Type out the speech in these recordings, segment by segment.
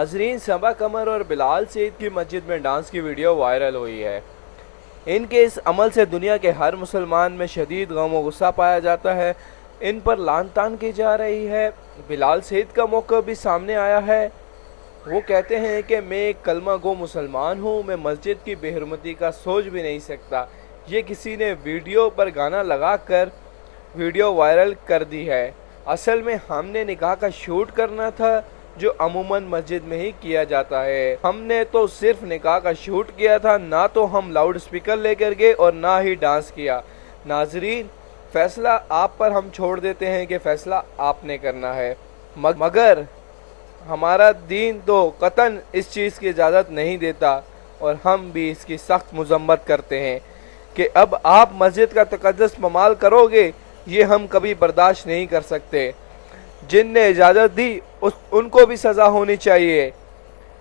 नाजरीन, सबा कमर और बिलाल सईद की मस्जिद में डांस की वीडियो वायरल हुई है। इनके इस अमल से दुनिया के हर मुसलमान में शदीद गम और गुस्सा पाया जाता है। इन पर लान तान की जा रही है। बिलाल सईद का मौक़िफ़ भी सामने आया है। वो कहते हैं कि मैं एक कलमा गो मुसलमान हूँ, मैं मस्जिद की बेहरमती का सोच भी नहीं सकता। ये किसी ने वीडियो पर गाना लगा कर वीडियो वायरल कर दी है। असल में हमने निकाह का शूट करना था, जो अमूमन मस्जिद में ही किया जाता है। हमने तो सिर्फ निकाह का शूट किया था, ना तो हम लाउड स्पीकर लेकर गए और ना ही डांस किया। नाजरीन, फैसला आप पर हम छोड़ देते हैं कि फ़ैसला आपने करना है, मगर हमारा दीन तो कतन इस चीज़ की इजाज़त नहीं देता और हम भी इसकी सख्त मज़म्मत करते हैं कि अब आप मस्जिद का तक़द्दुस पमाल करोगे, ये हम कभी बर्दाश्त नहीं कर सकते। जिनने इजाज़त दी उनको भी सज़ा होनी चाहिए।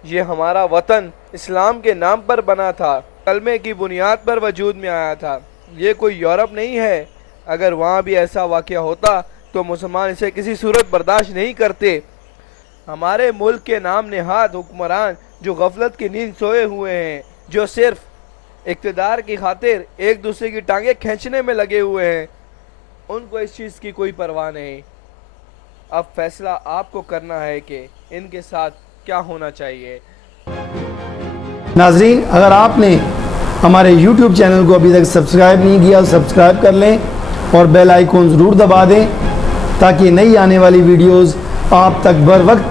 ये हमारा वतन इस्लाम के नाम पर बना था, कलमे की बुनियाद पर वजूद में आया था। ये कोई यूरोप नहीं है। अगर वहाँ भी ऐसा वाक़या होता तो मुसलमान इसे किसी सूरत बर्दाश्त नहीं करते। हमारे मुल्क के नाम नेहाद हुक्मरान जो गफलत की नींद सोए हुए हैं, जो सिर्फ इक़्तिदार की खातिर एक दूसरे की टांगें खींचने में लगे हुए हैं, उनको इस चीज़ की कोई परवाह नहीं। अब फैसला आपको करना है कि इनके साथ क्या होना चाहिए। नाजरीन, अगर आपने हमारे YouTube चैनल को अभी तक सब्सक्राइब नहीं किया, सब्सक्राइब कर लें और बेल आइकॉन ज़रूर दबा दें ताकि नई आने वाली वीडियोस आप तक बर वक्त